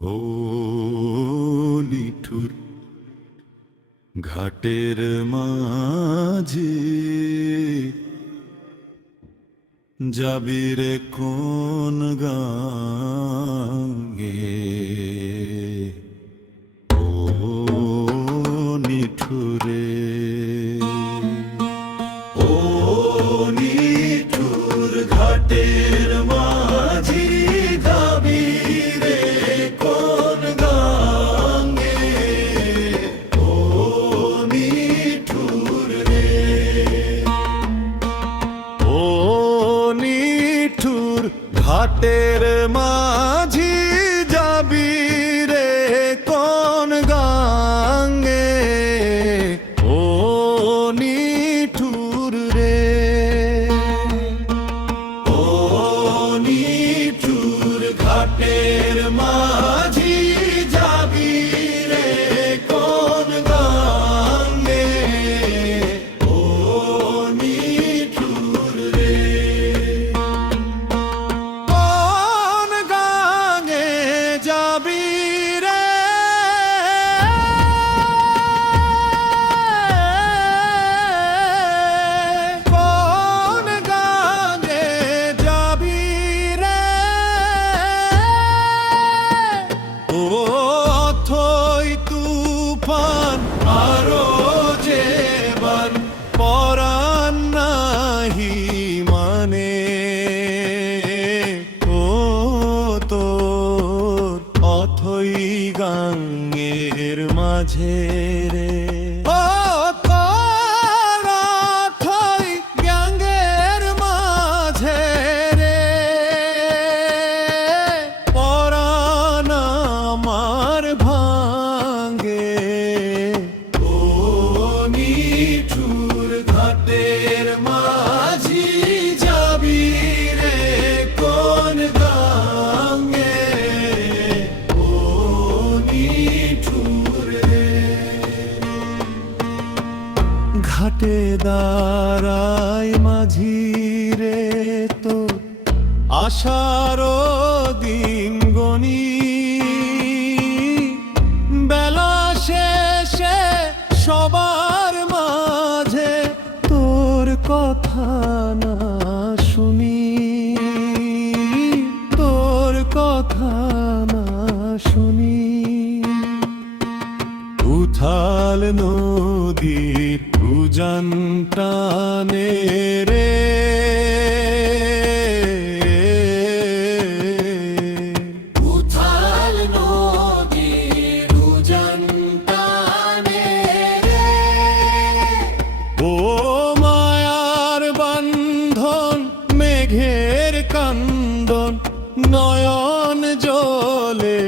ও নিঠুর ঘাটের মাঝে যাবি রে কোন গাঙ্গে। ও নিঠুরে, ও নিঠুর ঘাটের মাঝি যাবি রে কোন গাঙ্গে। ও নিঠুর রে, ও নিঠুর ঘাটের মাঝি যাবি রে কোন গাঙ্গে। ও নিঠুর রে, ও নিঠুর ঘাটের মাঝি যাবি রে কোন গাঙ্গে। ও নিঠুর রে, কোন গাঙ্গে যাবি রে, কোন গাঙ্গে যাবি রে। ও অথই তুফান আরো যেবান পরাণ নাহি মানে। ও তোর অথই গাঙ্গের মাঝে রে, ও তোর অথই গাঙ্গের মাঝে রে, পরাণ আমার ভাঙ্গে। ও নিঠুর ঘাটের মাঝি যাবি রে কোন গাঙ্গে। ও নিঠুর রে, ঘাটে দাঁড়াই মাঝি রে তো আশার দিন গনি। বেলা শেষে সবার মাঝে তোর কথা না শুনি, তোর কথা না শুনি। উথাল নদীর উজান টানে রে, উথাল নদীর উজান টানে রে। ও মায়ার বন্ধন মেঘের কান্দন নয়ন জলে